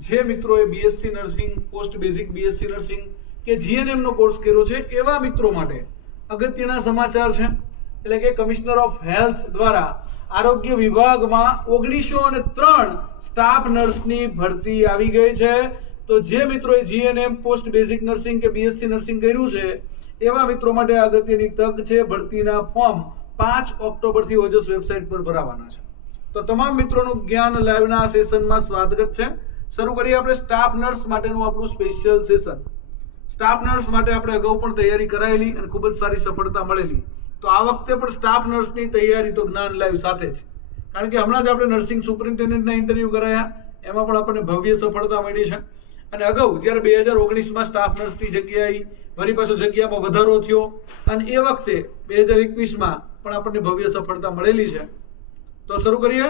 જે મિત્રોએ BSc nursing, post basic BSc nursing કે જીએનએમ નો કોર્સ કર્યો છે એવા મિત્રો માટે અગત્યના સમાચાર છે। એટલે કે કમિશનર ઓફ હેલ્થ દ્વારા આરોગ્ય વિભાગમાં 1903 સ્ટાફ નર્સની ભરતી આવી ગઈ છે। તો જે મિત્રોએ જીએનએમ, પોસ્ટ બેઝિક નર્સિંગ કે બીએસસી નર્સિંગ કર્યું છે એવા મિત્રો માટે અગત્યની તક છે। ભરતીના ફોર્મ 5 ઓક્ટોબરથી ઓજસ વેબસાઇટ પર ભરાવાના છે। તો તમામ મિત્રોનું જ્ઞાન લાઈવના સેશનમાં સ્વાગત છે। શરૂ કરીએ આપણે સ્ટાફ નર્સ માટેનું આપણું સ્પેશિયલ સેશન। સ્ટાફ નર્સ માટે આપણે અગાઉ પણ તૈયારી કરાયેલી અને ખૂબ જ સારી સફળતા મળેલી। તો આ વખતે પણ સ્ટાફ નર્સની તૈયારી તો જ્ઞાન લાઈવ સાથે જ, કારણ કે હમણાં જ આપણે નર્સિંગ સુપરિન્ટેન્ડન્ટના ઇન્ટરવ્યૂ કરાયા, એમાં પણ આપણને ભવ્ય સફળતા મળી છે। અને અગાઉ જ્યારે 2019માં સ્ટાફ નર્સની જગ્યા આવી, ફરી પાછો જગ્યામાં વધારો થયો અને એ વખતે 2021માં પણ આપણને ભવ્ય સફળતા મળેલી છે। તો શરૂ કરીએ।